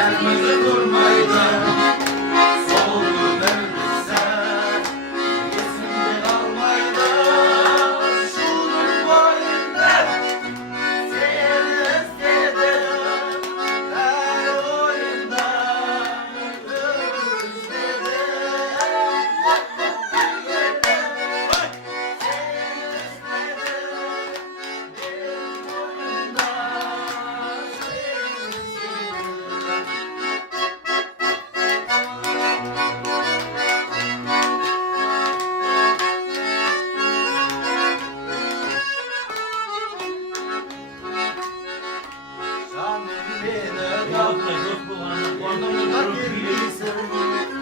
Gelmedi durmaydı. Soldu döndükse izinde kalmaydı. Şunun boyunda seni özledim. Her oyunda özledim. Canım beni Yok da yok bu anı. burnumda girmişsin.